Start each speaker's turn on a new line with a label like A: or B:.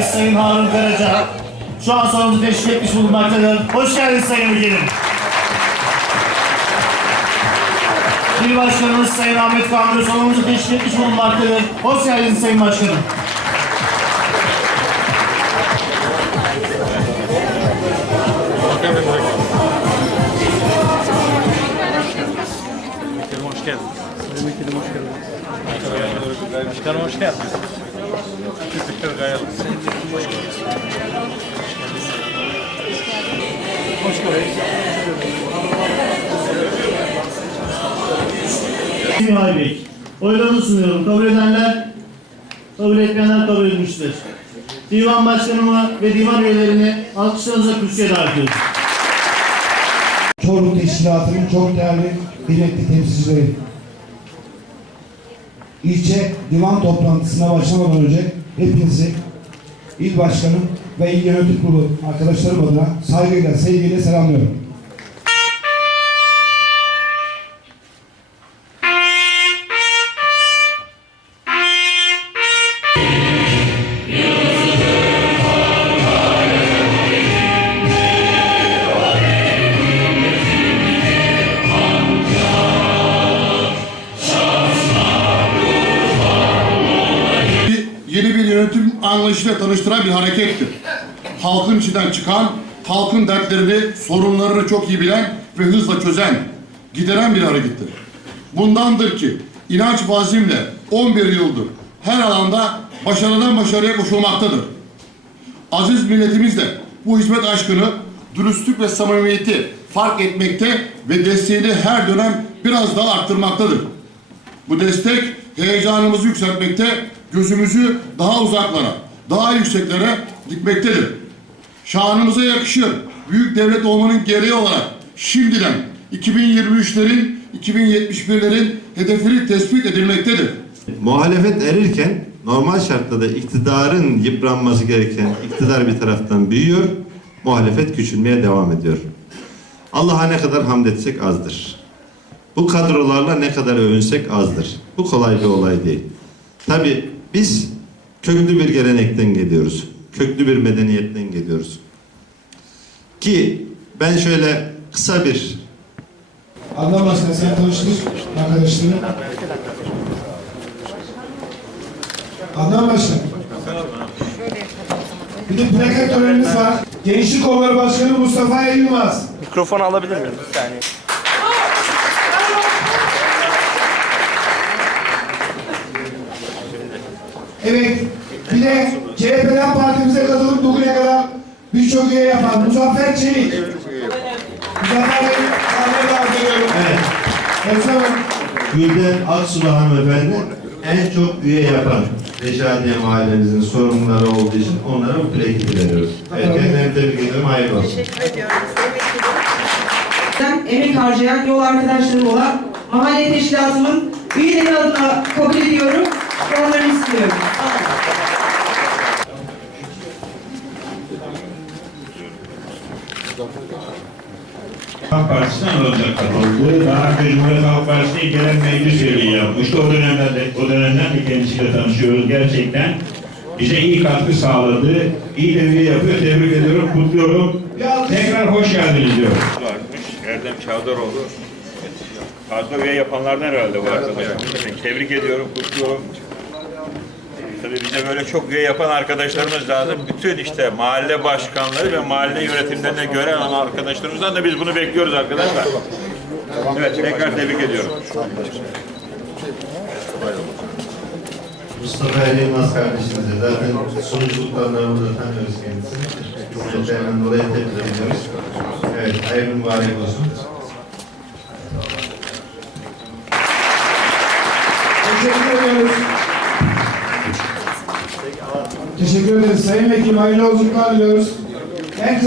A: Vekilimiz Sayın Harun Karaca şu an salonumuzu teşvik etmiş bulunmaktadır. Hoş geldiniz Sayın Vekilim. İl Başkanımız Sayın Ahmet Kandil salonumuzu teşvik etmiş bulunmaktadır. Hoş geldiniz Sayın Başkanım.
B: Hoş geldin. Vekilim hoş geldin. Başkanım hoş geldin. Şükür Gayalı.
A: Nihal Bey. Oylarını sunuyorum. Kabul edenler, kabul etmeyenler kabul edilmiştir. Divan Başkanımı ve divan üyelerini alkışlarınızla kürsüye davet ediyoruz.
C: Çorum Teşkilatı'nın çok değerli, kıymetli temsilcileri. İlçe divan toplantısına başlamadan önce hepinizi il başkanım ve il yönetim kurulu arkadaşlarım adına saygıyla, sevgiyle selamlıyorum.
D: yeni bir yönetim anlayışıyla tanıştıran bir harekettir. Halkın içinden çıkan, halkın dertlerini, sorunlarını çok iyi bilen ve hızla çözen, gideren bir harekettir. Bundandır ki inanç ve azimle 11 yıldır her alanda başarıdan başarıya koşulmaktadır. Aziz milletimiz de bu hizmet aşkını, dürüstlük ve samimiyeti fark etmekte ve desteğini her dönem biraz daha arttırmaktadır. Bu destek heyecanımızı yükseltmekte, gözümüzü daha uzaklara, daha yükseklere dikmektedir. Şanımıza yakışır, büyük devlet olmanın gereği olarak şimdiden 2023'lerin, 2071'lerin hedefleri tespit edilmektedir.
E: Muhalefet erirken normal şartlarda iktidarın yıpranması gereken iktidar bir taraftan büyüyor, muhalefet küçülmeye devam ediyor. Allah'a ne kadar hamd etsek azdır. Bu kadrolarla ne kadar övünsek azdır. Bu kolay bir olay değil. Tabi biz köklü bir gelenekten geliyoruz. Köklü bir medeniyetten geliyoruz. Ki ben şöyle kısa bir
C: Adnan Başkan sen tanıştır arkadaşlarını. Adnan Başkan. Bir de plaket törenimiz var. Gençlik Kolları Başkanı Mustafa Yılmaz.
B: Mikrofonu alabilir miyim? Bir saniye.
C: Evet. Bir de CHP'den partimize katılıp bugüne kadar birçok üye yapan Muzaffer Çelik. Muzaffer Bey, sahneye davet ediyorum.
E: evet,
C: Esra Hanım.
E: Gülden Aksu'da hanımefendi en çok üye yapan Reşadiye mahallemizin sorunları olduğu için onlara bu plaketi veriyoruz. Evet, kendilerini tebrik ediyorum. Hayırlı olsun.
F: Ben emek harcayan yol arkadaşlarım olan mahalle teşkilatımın üyeleri adına kabul ediyorum. Onları istiyorum.
G: Halk Partisi'nden alacak katıldı. Daha önce Cumhuriyet Halk Partisi'ne gelen meclis üyeliği yapmıştı. O dönemden de, o dönemden de kendisiyle tanışıyoruz gerçekten. Bize iyi katkı sağladı. İyi de üye yapıyor. Tebrik ediyorum, kutluyorum. Tekrar hoş geldiniz diyorum.
H: Erdem Çavdaroğlu. Fazla üye yapanlardan herhalde bu arkadaşım. Tebrik ediyorum, kutluyorum. Tabii bize böyle çok üye yapan arkadaşlarımız lazım. Bütün işte mahalle başkanları ve mahalle yönetimlerine göre olan arkadaşlarımızdan da biz bunu bekliyoruz arkadaşlar. Evet, tekrar tebrik ediyorum.
E: Mustafa Ali Yılmaz kardeşimize zaten sunuculuklarına burada tanıyoruz kendisini. Hizmetlerinden dolayı tebrik ediyoruz. Evet, hayırlı mübarek olsun.
C: Teşekkür ediyoruz. Teşekkür ederiz. Sayın Vekilim hayırlı yolculuklar diliyoruz.